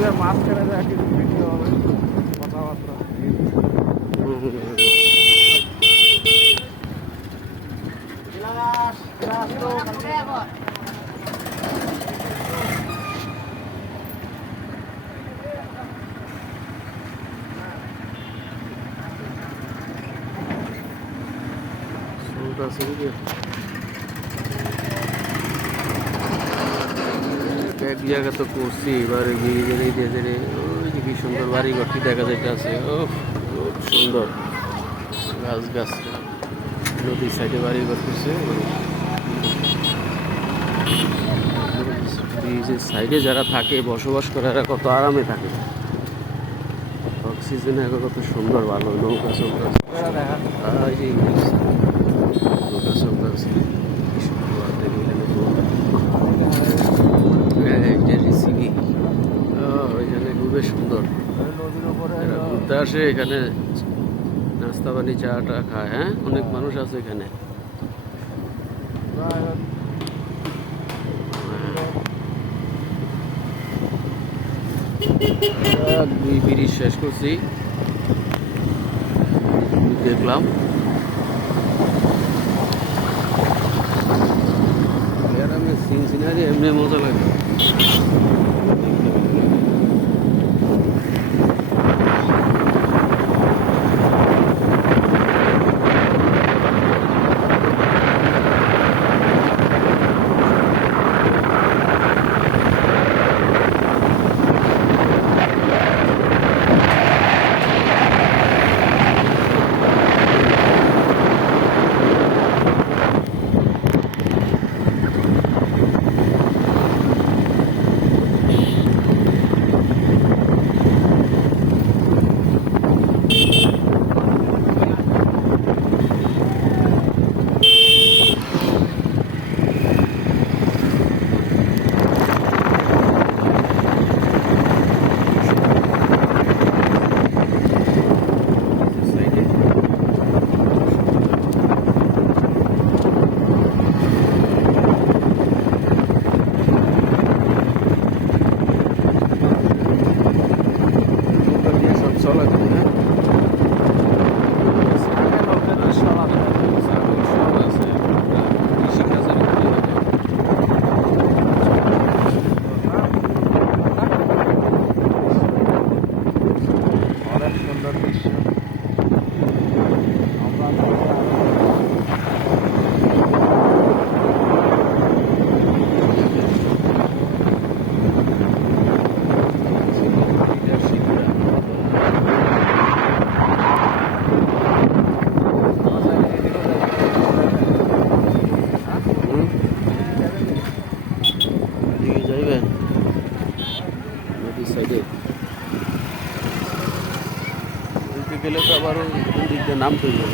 নদীর মাঝখানে যায় কিছু ভিডিও হবে কথাবার্তা চলতেছে এক জায়গা তো করছি, এবারে যে যে ওই কি সুন্দর বাড়ি ঘরটি দেখা যাইতেছে। ও খুব সুন্দর। গাছ গাছ নদীর সাইডে বাড়ি ঘর করছে ব্রিজের সাইডে যারা থাকে, বসবাস করে, এরা কত আরামে থাকে। অক্সিজেন এখন কত সুন্দর, ভালো নৌকা চৌকা দেখা আর এই যে ইংলিশ নৌকা চৌকা আছে কি সুন্দর দেখে এখানে তো এই যে রিসিকি এখানে খুবই সুন্দর নদীর উপরে ঘুরতে আসে এখানে নাস্তা পানি চা টা খায় হ্যাঁ? অনেক মানুষ আছে এখানে। হ্যাঁ। দুই ব্রিজ শেষ করছি। দেখলাম। আমি সিনসিনারি এমনি মজা লাগে সাইডে সব যায় হ্যাঁ অনেক সুন্দর দৃশ্য আমরা এদিকে যাইবেন নদীর সাইডে গেলে তো আবার দিক দিয়ে নামতে হবে।